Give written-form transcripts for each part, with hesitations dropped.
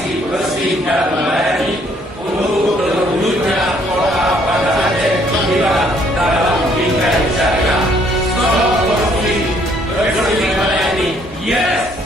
komunikasi bersih dan melayani untuk terwujudnya kota Banda Aceh hilang dalam bingkai syariah. Stop korupsi, bersih melayani. Yes!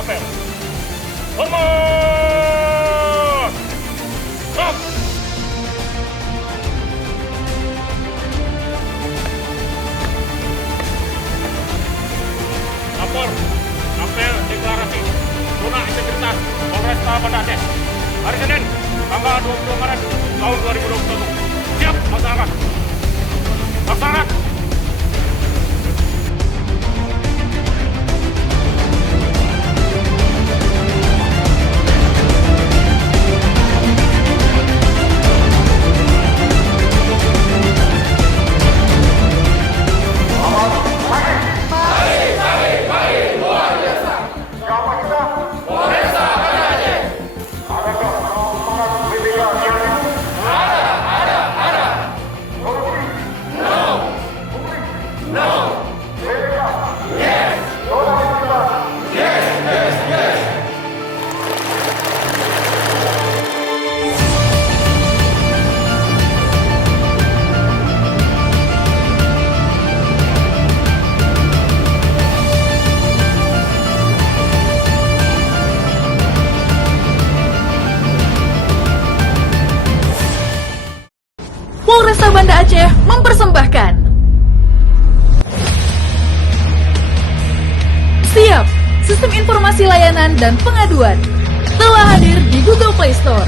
Apel. Hormat! Stop! Lapor, apel deklarasi zona integritas Polresta Banda Aceh. Hari Senin, tanggal 20 Maret tahun 2021. Siap, masyarakat. Masyarakat. Polresta Banda Aceh mempersembahkan Siap, sistem informasi layanan dan pengaduan telah hadir di Google Play Store.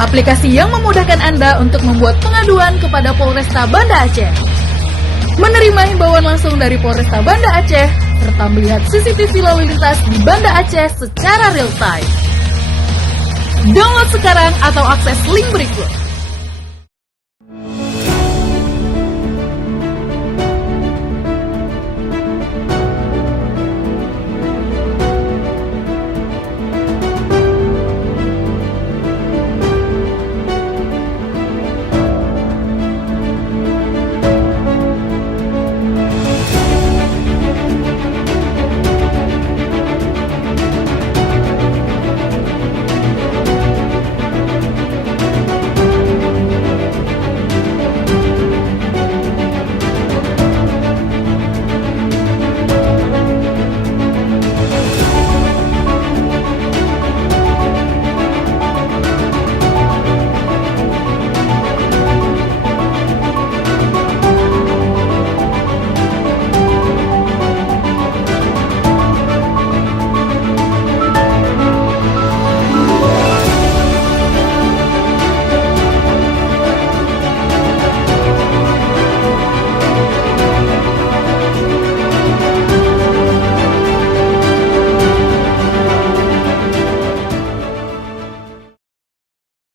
Aplikasi yang memudahkan Anda untuk membuat pengaduan kepada Polresta Banda Aceh, menerima himbauan langsung dari Polresta Banda Aceh, serta melihat CCTV lalu lintas di Banda Aceh secara real time. Download sekarang atau akses link berikut.